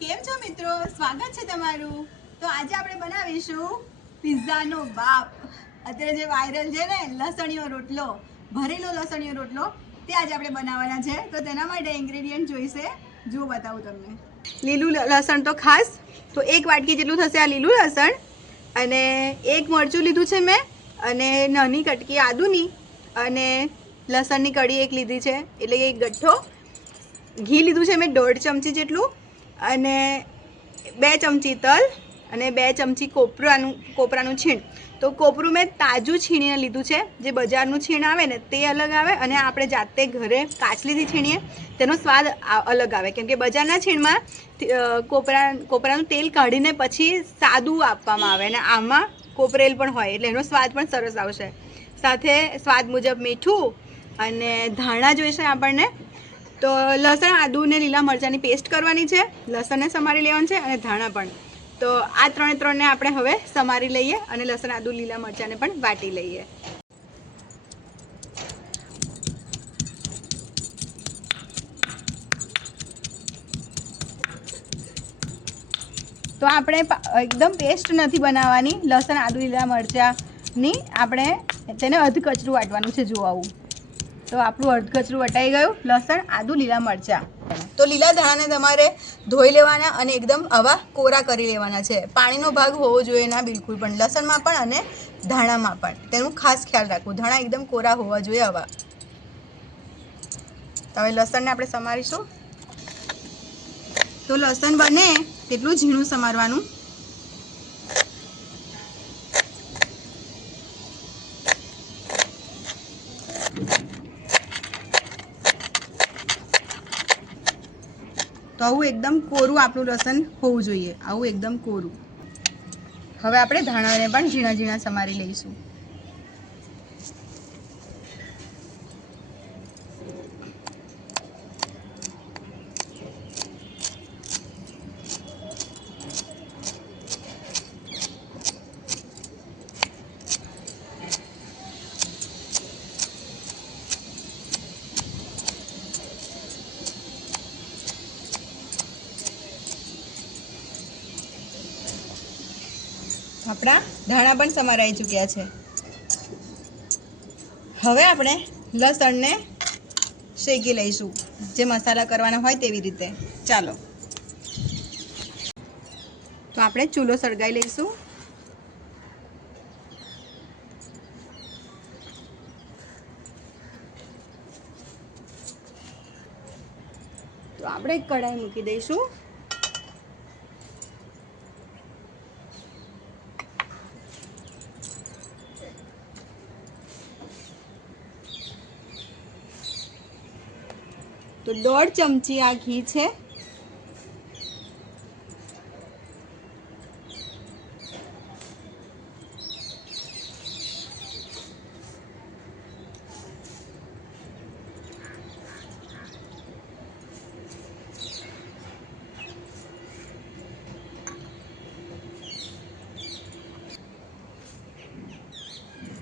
કેમ છો મિત્રો? સ્વાગત છે તમારું. તો આજે આપણે બનાવીશું પિઝાનો બાપ. અત્યારે જે વાયરલ છે ને, લસણીયો રોટલો, ભરેલો લસણીયો રોટલો, તે આજે આપણે બનાવવાના છે. તો તેના માટે ઇન્ગ્રેડિયન્ટ જોઈશે. જો બતાવું તમને. લીલું લસણ તો ખાસ. તો એક વાટકી જેટલું થશે આ લીલું લસણ. અને એક મરચું લીધું છે મેં. અને નાની કટકી આદુની. અને લસણની કડી એક લીધી છે. એટલે એક ગઠ્ઠો. ઘી લીધું છે મેં દોઢ ચમચી જેટલું. અને બે ચમચી તલ અને બે ચમચી કોપરાનું કોપરાનું છીણ. તો કોપરું મેં તાજું છીણીને લીધું છે. જે બજારનું છીણ આવે ને તે અલગ આવે અને આપણે જાતે ઘરે કાચલીથી છીણીએ, તેનો સ્વાદ અલગ આવે. કેમ કે બજારના છીણમાં કોપરા, કોપરાનું તેલ કાઢીને પછી સાદું આપવામાં આવે અને આમાં કોપરેલ પણ હોય એટલે એનો સ્વાદ પણ સરસ આવશે. સાથે સ્વાદ મુજબ મીઠું અને ધાણા જોઈશે આપણને તો લસણ, આદુ ને લીલા મરચાંની પેસ્ટ કરવાની છે. લસણને સમારી લેવાનું છે અને ધાણા પણ. તો આ ત્રણે ત્રણને આપણે હવે સમારી લઈએ અને લસણ, આદું, લીલા મરચાંને પણ વાટી લઈએ. તો આપણે એકદમ પેસ્ટ નથી બનાવવાની. લસણ, આદુ, લીલા મરચાંની આપણે તેને અધકચરું વાટવાનું છે જો આવું તો આપણું અડધકચરું વટાઈ ગયું, લસણ, આદુ, લીલા મરચાં. તો લીલા ધાણાને તમારે ધોઈ લેવાના અને એકદમ આવા કોરા કરી લેવાના છે. પાણીનો ભાગ હોવો જોઈએ ના બિલકુલ પણ, લસણમાં પણ અને ધાણામાં પણ. તેનું ખાસ ખ્યાલ રાખવું. ધાણા એકદમ કોરા હોવા જોઈએ આવા. હવે લસણને આપણે સમારીશું. તો લસણ બને તેટલું ઝીણું સમારવાનું. તો આવું એકદમ કોરું આપણું લસણ હોવું જોઈએ. આવું એકદમ કોરું. હવે આપણે ધાણાને પણ ઝીણા ઝીણા સમારી લઈશું. આપણા ધાણા પણ સમારાઈ ચૂક્યા છે. હવે આપણે લસણને શેકી લઈશું. જે મસાલા કરવાના હોય તેવી રીતે. ચાલો. તો આપણે ચૂલો સળગાવી લઈશું. તો આપણે કઢાઈ મૂકી દઈશું. તો દોઢ ચમચી આ ઘી છે.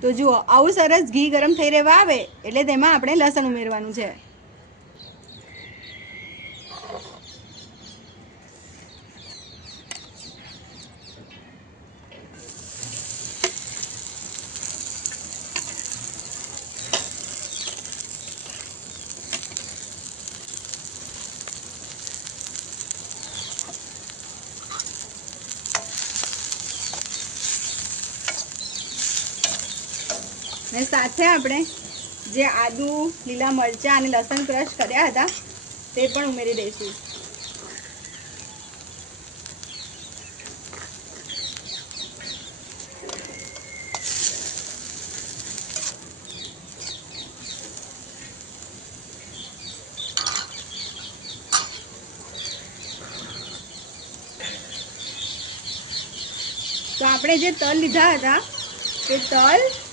તો જુઓ, આવું સરસ ઘી ગરમ થઈ રહેવા આવે, એટલે તેમાં આપણે લસણ ઉમેરવાનું છે અને સાથે આપણે જે આદુ, લીલા મરચાં અને લસણ ક્રશ કર્યા હતા, તે પણ ઉમેરી દઈશું. તો આપણે જે તલ લીધા હતા, તે તલ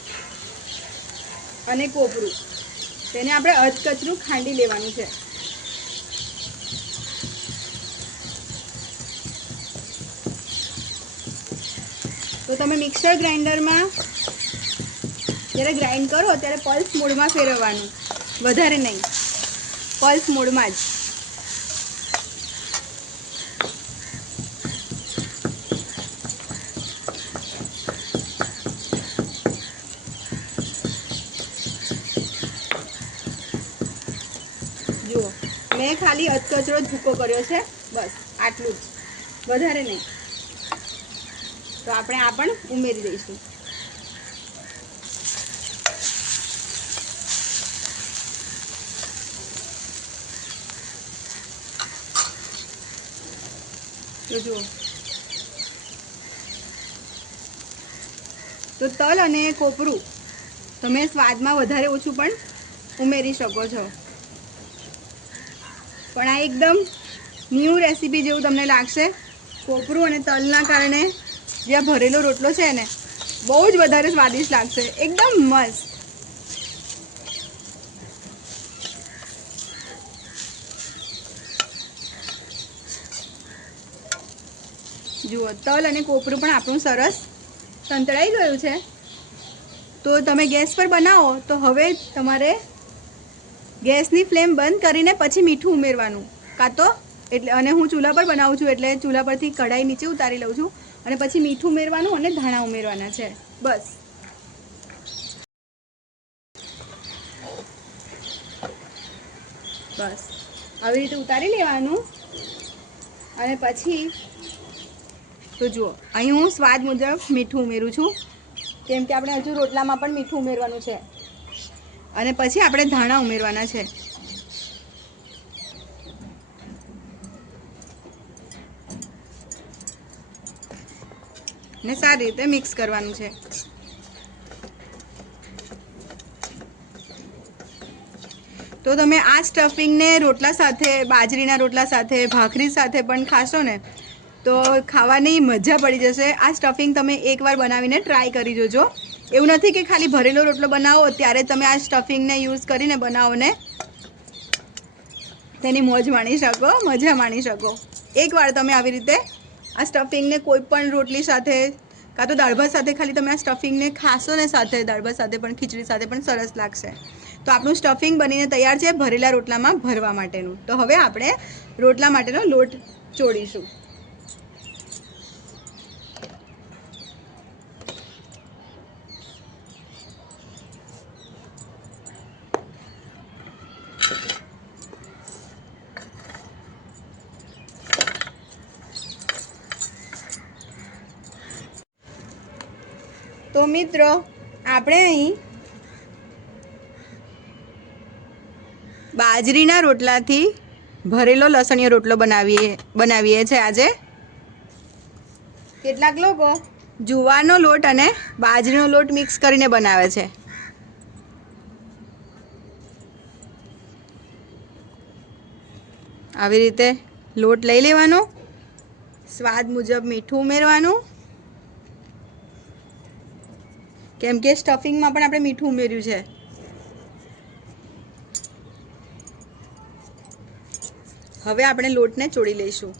અને કોપરું. તેને આપણે અધકચરું ખાંડી લેવાનું છે. તો તમે મિક્સર ગ્રાઇન્ડરમાં જ્યારે ગ્રાઇન્ડ કરો ત્યારે પલ્સ મોડમાં ફેરવવાનું. વધારે નહીં. પલ્સ મોડમાં જ. અધકચરો જ ભૂકો કર્યો છે. બસ, આટલું જ. વધારે નહીં. તો આપણે આ પણ ઉમેરી દઈશું. તો જુઓ. તો તલ અને કોપરું તમે સ્વાદમાં વધારે ઓછું પણ ઉમેરી શકો છો. પણ આ એકદમ ન્યૂ રેસીપી જેવું તમને લાગશે. કોપરું અને તલના કારણે જે ભરેલો રોટલો છે ને, બહુ જ વધારે સ્વાદિષ્ટ લાગશે. એકદમ મસ્ત. જુઓ, તલ અને કોપરું પણ આપણું સરસ સંતળાઈ ગયું છે. તો તમે ગેસ પર બનાવો, તો હવે તમારે ગેસની ફ્લેમ બંધ કરીને પછી મીઠું ઉમેરવાનું. કાં તો એટલે, અને હું ચૂલા પર બનાવું છું એટલે ચૂલા પરથી કઢાઈ નીચે ઉતારી લઉં છું અને પછી મીઠું ઉમેરવાનું અને ધાણા ઉમેરવાના છે. બસ. બસ. આવી રીતે ઉતારી લેવાનું. અને પછી, તો જુઓ, અહીં હું સ્વાદ મુજબ મીઠું ઉમેરું છું. કેમ કે આપણે હજુ રોટલામાં પણ મીઠું ઉમેરવાનું છે. અને પછી આપણે ધાણા ઉમેરવાના છે. ને સારી રીતે મિક્સ કરવાનું છે. તો તમે આ સ્ટફિંગને રોટલા સાથે, બાજરીના રોટલા સાથે, ભાખરી સાથે પણ ખાશો ને, તો ખાવાની મજા પડી જશે. આ સ્ટફિંગ તમે એકવાર બનાવીને ટ્રાય કરી જોજો. એવું નથી કે ખાલી ભરેલો રોટલો બનાવો, ત્યારે તમે આ સ્ટફિંગને યુઝ કરીને બનાવો ને તેની મોજ માણી શકો, મજા માણી શકો. એકવાર તમે આવી રીતે આ સ્ટફિંગને કોઈ પણ રોટલી સાથે, કાં તો દાળ ભાત સાથે ખાલી તમે આ સ્ટફિંગને ખાશો ને સાથે, દાળ ભાત સાથે પણ, ખીચડી સાથે પણ સરસ લાગશે. તો આપણું સ્ટફિંગ બનીને તૈયાર છે ભરેલા રોટલામાં ભરવા માટેનું. તો હવે આપણે રોટલા માટેનો લોટ ચોળીશું તો મિત્રો, આપણે અહીં બાજરીના રોટલાથી ભરેલો લસણીયો રોટલો બનાવીએ બનાવીએ છીએ આજે. કેટલાક લોકો જુવારનો લોટ અને બાજરીનો લોટ મિક્સ કરીને બનાવે છે. આવી રીતે લોટ લઈ લેવાનો. સ્વાદ મુજબ મીઠું ઉમેરવાનું. કેમ કે સ્ટફિંગમાં પણ આપણે મીઠું ઉમેર્યું છે. હવે આપણે લોટને ચોળી લઈશું.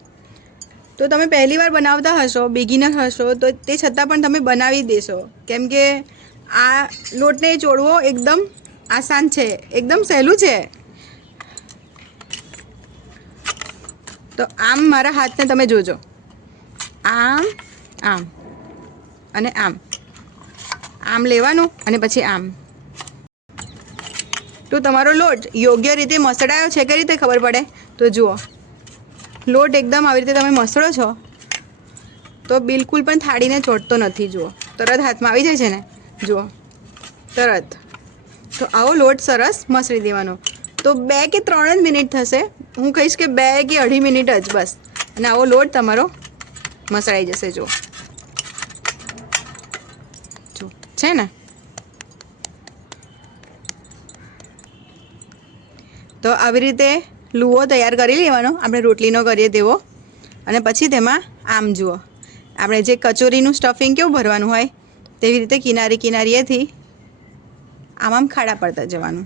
તો તમે પહેલી વાર બનાવતા હશો બિગિનર હશો, તો તે છતાં પણ તમે બનાવી દેશો. કેમ કે આ લોટને ચોળવો એકદમ આસાન છે, એકદમ સહેલું છે. તો આમ મારા હાથને તમે જોજો. આમ આમ અને આમ. આમ લેવાનું અને પછી આમ. તો તમારો લોટ યોગ્ય રીતે મસળાયો છે કઈ રીતે ખબર પડે? તો જુઓ. લોટ એકદમ આવી રીતે તમે મસળો છો, તો બિલકુલ પણ થાળીને ચોંટતો નથી, જુઓ. તરત હાથમાં આવી જાય છે ને? જુઓ. તરત. તો આવો લોટ સરસ મસળી દેવાનો. તો બે કે ત્રણ જ મિનિટ થશે. હું કહીશ કે બે કે અઢી મિનિટ જ બસ. અને આવો લોટ તમારો મસળાઈ જશે, જુઓ જો છે ને? તો આવી રીતે લુઓ તૈયાર કરી લેવાનો. આપણે રોટલીનો કરીએ તેવો. અને પછી તેમાં આમ જુઓ. આપણે જે કચોરીનું સ્ટફિંગ કેવું ભરવાનું હોય, તેવી રીતે કિનારી કિનારીએથી આમ આમ ખાડા પડતા જવાનું.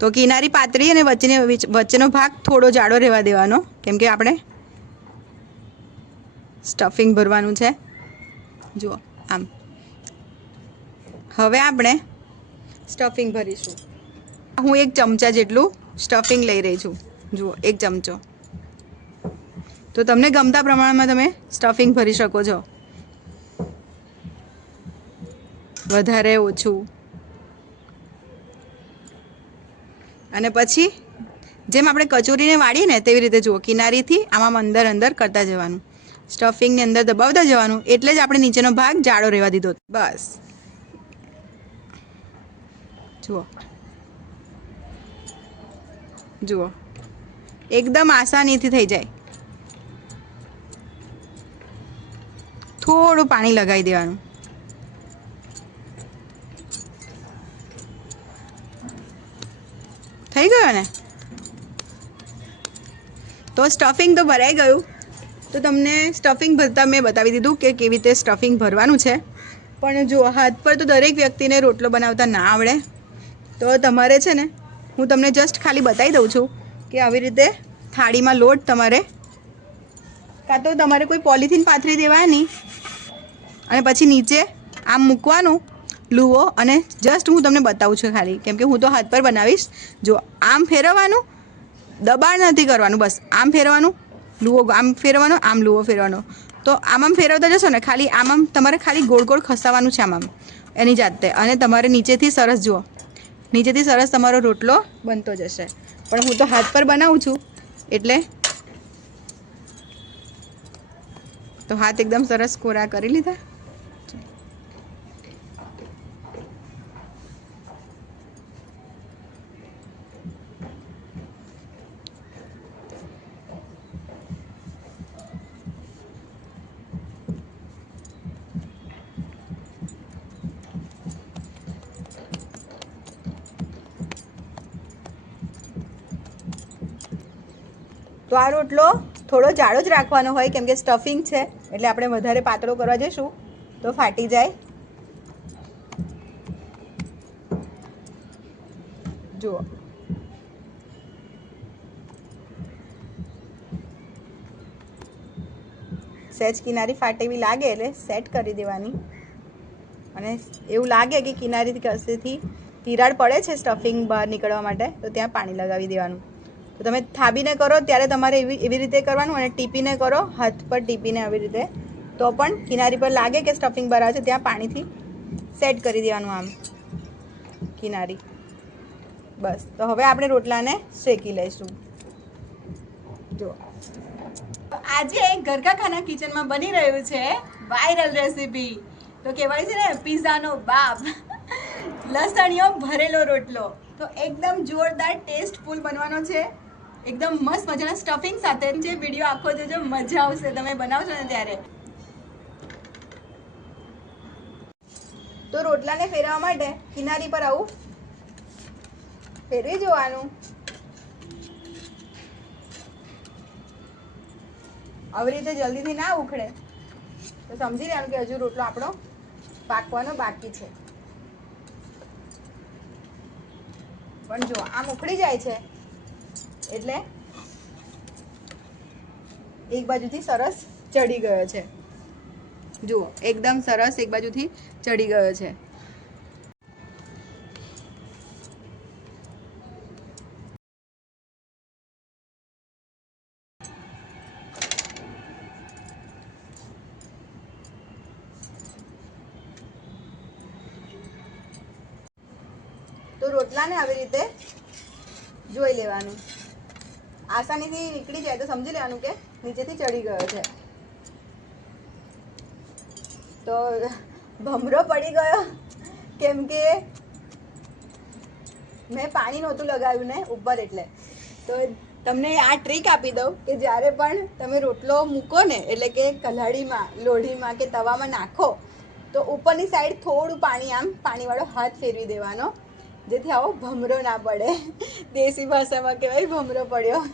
તો કિનારી પાતળી અને વચ્ચેની, વચ્ચેનો ભાગ થોડો જાડો રહેવા દેવાનો. કેમ કે આપણે સ્ટફિંગ ભરવાનું છે. જુઓ, આમ. હવે આપણે સ્ટફિંગ ભરીશું. હું એક ચમચા જેટલું સ્ટફિંગ લઈ રહી છું. જુઓ, એક ચમચો. તો તમને ગમતા પ્રમાણમાં તમે સ્ટફિંગ ભરી શકો છો. વધારે ઓછું. અને પછી, જેમ આપણે કચોરીને વાળીએ ને, તેવી રીતે જુઓ, કિનારીથી આમાં અંદર અંદર કરતા જવાનું. સ્ટફિંગની અંદર દબાવતા જવાનું એટલે જ આપણે નીચેનો ભાગ જાડો રહેવા દીધો. બસ. જુઓ. જુઓ. એકદમ આસાનીથી થઈ જાય. થોડું પાણી લગાવી દેવાનું. થઈ ગયો ને? તો સ્ટફિંગ તો ભરાઈ ગયું. તો તમને સ્ટફિંગ ભરતા મેં બતાવી દીધું કે કેવી રીતે સ્ટફિંગ ભરવાનું છે. પણ જો હાથ પર તો દરેક વ્યક્તિને રોટલો બનાવતા ના આવડે. તો તમારે છે ને, હું તમને જસ્ટ ખાલી બતાવી દઉં છું કે આવી રીતે થાળીમાં લોટ તમારે, કાં તો તમારે કોઈ પોલિથીન પાથરી દેવાની, અને પછી નીચે આમ મૂકવાનું લુવો અને જસ્ટ હું તમને બતાવું છું ખાલી. કેમ કે હું તો હાથ પર બનાવીશ. જો આમ ફેરવવાનું, દબાણ નથી કરવાનું, બસ આમ ફેરવાનું લુવો આમ ફેરવાનો આમ લુવો ફેરવાનો તો આમ આમ ફેરવતા જશો ને, ખાલી આમ આમ તમારે ખાલી ગોળ ગોળ ખસાવાનું છે આમ આમ, એની જાતે. અને તમારે નીચેથી સરસ જુઓ, નીચેથી સરસ તમારો રોટલો બનતો જશે. પણ હું તો હાથ પર બનાવું છું, એટલે તો હાથ એકદમ સરસ કોરા કરી લીધા. તો આ રોટલો થોડો જાડો જ રાખવાનો હોય, કેમ કે સ્ટફિંગ છે, એટલે આપણે વધારે પાતળો કરવા જઈશું. તો ફાટી જાય. જુઓ. સહેજ કિનારી ફાટે એવી લાગે એટલે સેટ કરી દેવાની. અને એવું લાગે કે કિનારીથી કસેથી તિરાડ પડે છે સ્ટફિંગ બહાર નીકળવા માટે, તો ત્યાં પાણી લગાવી દેવાનું. તમે થાબીને કરો ત્યારે તમારે એવી એવી રીતે કરવાનું અને ટીપીને કરો, હાથ પર ટીપીને આવી રીતે. તો પણ કિનારી પર લાગે કે સ્ટફિંગ છે, ત્યાં પાણીથી સેટ કરી દેવાનું આમ. કિનારી. બસ. તો હવે આપણે રોટલાને શેકી લઈશું. જો આજે ઘરકા ખાના કિચનમાં બની રહ્યું છે વાયરલ રેસીપી. તો કહેવાય છે ને, પિઝાનો બાપ. લસણીઓ ભરેલો રોટલો. તો એકદમ જોરદાર ટેસ્ટફુલ બનવાનો છે. એકદમ મસ્ત મજાના સ્ટફિંગ સાથે જે વીડિયો આખો જોજો મજા આવશે, તમે બનાવશો ને ત્યારે. તો રોટલાને ફેરવવા માટે કિનારી પર આવું. ફેરવી જોવાનું. આવી રીતે જલ્દીથી ના ઉખડે. તો સમજી લેવાનું કે હજુ રોટલો આપણો પાકવાનો બાકી છે. પણ જો, આમ ઉખડી જાય છે. એટલે એક બાજુથી સરસ ચડી ગયો છે. જુઓ, એકદમ સરસ એક બાજુથી ચડી ગયો છે. તો રોટલાને આવી રીતે જોઈ લેવાનું. આસાનીથી નીકળી જાય, તો સમજી લેવાનું કે નીચેથી ચડી ગયો છે. તો ભમરો પડી ગયો, કેમ કે મેં પાણી નહોતું લગાવ્યું ને ઉપર એટલે. તો તમને આ ટ્રીક આપી દઉં કે જ્યારે પણ તમે રોટલો મૂકો ને, એટલે કે કલાડીમાં, લોઢીમાં કે તવામાં નાખો, તો ઉપરની સાઈડ થોડું પાણી, આમ પાણીવાળો હાથ ફેરવી દેવાનો. જેથી આવો ભમરો ના પડે. દેશી ભાષામાં કહેવાય ભમરો પડ્યો.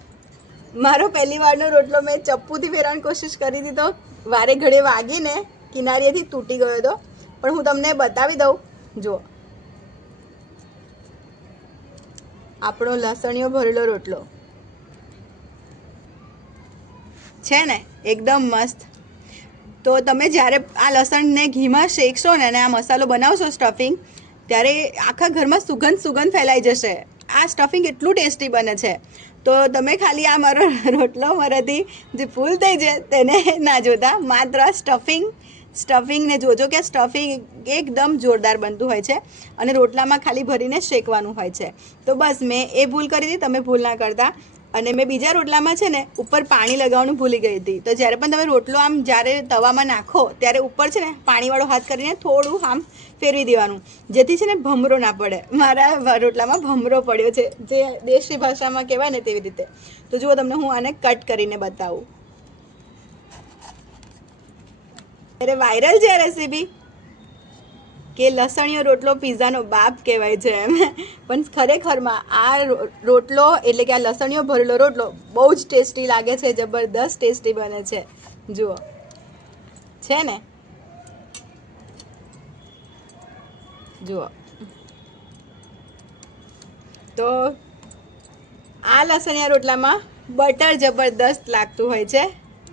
મારો પહેલી વારનો રોટલો મેં ચપ્પુથી ફેરવાની કોશિશ કરી દીધો વારે ઘડે વાગીને કિનારીએથી તૂટી ગયો હતો. પણ હું તમને બતાવી દઉં. જુઓ. આપણો લસણીયો ભરેલો રોટલો. છે ને? એકદમ મસ્ત. તો તમે જ્યારે આ લસણને ઘીમાં શેકશો ને અને આ મસાલો બનાવશો સ્ટફિંગ ત્યારે આખા ઘરમાં સુગંધ સુગંધ ફેલાઈ જશે. આ સ્ટફિંગ એટલું ટેસ્ટી બને છે. તો તમે ખાલી આ મારો રોટલો મારાથી જે ફૂલ થઈ છે, તેને ના જોતા. માત્ર સ્ટફિંગ સ્ટફિંગને જોજો કે સ્ટફિંગ એકદમ જોરદાર બનતું હોય છે અને રોટલામાં ખાલી ભરીને શેકવાનું હોય છે. તો બસ મેં એ ભૂલ કરી હતી, તમે ભૂલ ના કરતા. અને મેં બીજા રોટલામાં છે ને ઉપર પાણી લગાવવાનું ભૂલી ગઈ હતી. તો જ્યારે પણ તમે રોટલો આમ જ્યારે તવામાં નાખો, ત્યારે ઉપર છે ને પાણીવાળો હાથ કરીને થોડું આમ ફેરવી દેવાનું. જેથી છે ને ભમરો ના પડે. મારા રોટલામાં ભમરો પડ્યો છે. જે દેશી ભાષામાં કહેવાય ને તેવી રીતે. તો જુઓ તમને હું આને કટ કરીને બતાવું. અરે વાયરલ છે રેસીપી કે લસણીયો રોટલો પીઝાનો બાપ કહેવાય છે એમ. પણ ખરેખરમાં આ રોટલો એટલે કે આ લસણીયો ભરેલો રોટલો બહુ જ ટેસ્ટી લાગે છે, જબરદસ્ત ટેસ્ટી બને છે. જુઓ. છે ને? જુઓ. તો આ લસણીયા રોટલામાં બટર જબરદસ્ત લાગતું હોય છે.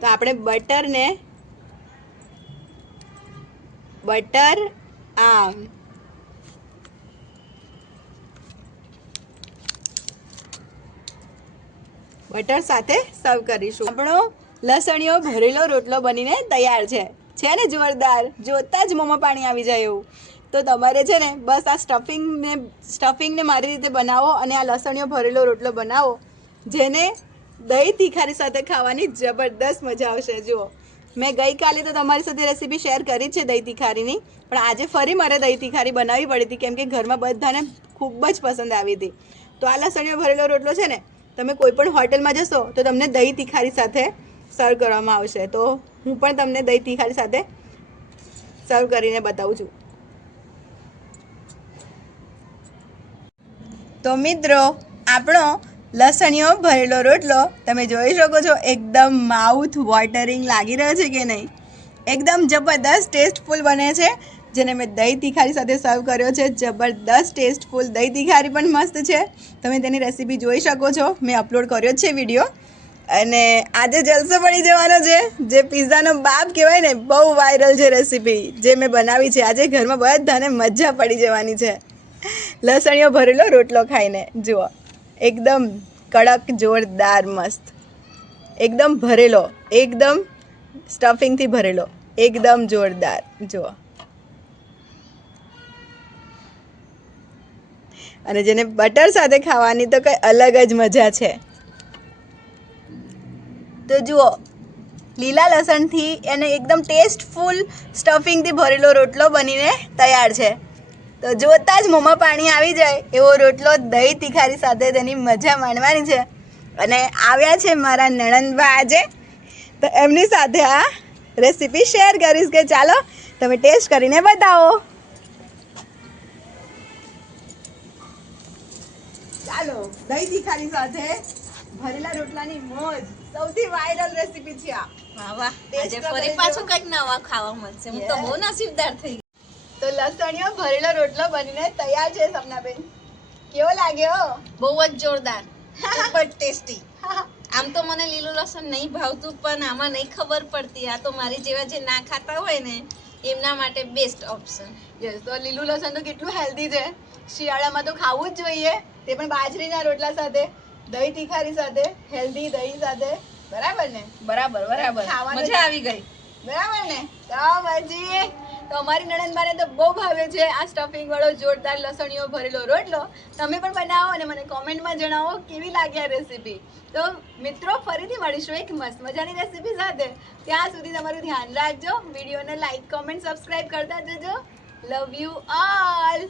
તો આપણે બટરને, બટર આમ બટર સાથે સર્વ કરીશું. આપણો લસણીઓ ભરેલો રોટલો બનીને તૈયાર છે. છે ને જોરદાર? જોતા જ મોંમાં પાણી આવી જાય એવું. તો તમારે છે ને બસ આ સ્ટફિંગને સ્ટફિંગને મારી રીતે બનાવો અને આ લસણીઓ ભરેલો રોટલો બનાવો, જેને દહીં તીખારી સાથે ખાવાની જબરદસ્ત મજા આવશે, જુઓ. મેં ગઈકાલે તો તમારી સાથે રેસીપી શેર કરી છે દહીં તીખારીની. પણ આજે ફરી મારે દહીં તીખારી બનાવવી પડી હતી, કેમ કે ઘરમાં બધાને ખૂબ જ પસંદ આવી હતી. તો આ લસણીઓ ભરેલો રોટલો છે ને, તમે કોઈ પણ હોટલમાં જશો તો તમને દહીં તીખારી સાથે સર્વ કરવામાં આવશે. તો હું પણ તમને દહીં તીખારી સાથે સર્વ કરીને બતાવું છું. તો મિત્રો, આપણો લસણીયો ભરેલો રોટલો, તમે જોઈ શકો છો, એકદમ માઉથ વોટરિંગ લાગી રહ્યો છે કે નહીં? એકદમ જબરદસ્ત ટેસ્ટફુલ બને છે, જેને મેં દહીં તિખારી સાથે સર્વ કર્યો છે. જબરદસ્ત ટેસ્ટફુલ દહીં તિખારી પણ મસ્ત છે. તમે તેની રેસીપી જોઈ શકો છો. મેં અપલોડ કર્યો છે વીડિયો અને આજે જલસો પડી જવાનો છે, જે પિઝાનો બાપ કહેવાય ને, બહુ વાયરલ છે રેસીપી જે મેં બનાવી છે. આજે ઘરમાં બધાને મજા પડી જવાની છે. લસણીઓ ભરેલો રોટલો ખાઈને, જુઓ. એકદમ કડક, જોરદાર, મસ્ત. એકદમ ભરેલો, એકદમ સ્ટફિંગથી ભરેલો, એકદમ જોરદાર. જુઓ. અને જેને બટર સાથે ખાવાની તો કંઈ અલગ જ મજા છે. તો જુઓ, લીલા લસણથી એને એકદમ ટેસ્ટફુલ સ્ટફિંગથી ભરેલો રોટલો બનીને તૈયાર છે. તો જોતાં જ મોંમાં પાણી આવી જાય એવો રોટલો દહીં તીખારી સાથે તેની મજા માણવાની છે. અને આવ્યા છે મારા નણંદબા આજે. તો એમની સાથે આ રેસીપી શેર કરીશ કે ચાલો તમે ટેસ્ટ કરીને બતાવો. ચાલો દહીં તીખારી સાથે ભરેલા રોટલાની મોજ. સૌથી વાયરલ રેસીપી છે આ. વાહ વાહ. આજે ફરી પાછું કંઈક નવા ખાવા મળશે. હું તો બહુ નસીબદાર થઈ. તો લસણીઓ ભરેલો રોટલો બનીને તૈયાર છે સપનાબેન. કેવો લાગ્યો બહુ જ જોરદાર. ખૂબ ટેસ્ટી આમ તો મને લીલું લસણ નહીં ભાવતું પણ આમાં નહીં ખબર પડતી. આ તો મારી જેવા જે ના ખાતા હોય ને એમના માટે બેસ્ટ ઓપ્શન યસ તો લીલું લસણ તો કેટલું હેલ્ધી છે. શિયાળામાં તો ખાવું જ જોઈએ. તે પણ બાજરીના રોટલા સાથે દહીં તીખારી સાથે હેલ્ધી દહીં સાથે. બરાબર ને? બરાબર બરાબર. મજા આવી ગઈ. બરાબર ને? તો પછી તો અમારી નણંદબાને તો બહુ ભાવે છે આ સ્ટફિંગ વાળો જોરદાર લસણીઓ ભરેલો રોટલો. તમે પણ બનાવો અને મને કોમેન્ટમાં જણાવો કેવી લાગી આ રેસીપી તો મિત્રો, ફરીથી મળીશું એક મસ્ત મજાની રેસીપી સાથે. ત્યાં સુધી તમારું ધ્યાન રાખજો. વિડીયોને લાઈક કોમેન્ટ સબસ્ક્રાઈબ કરતા જજો. Love you all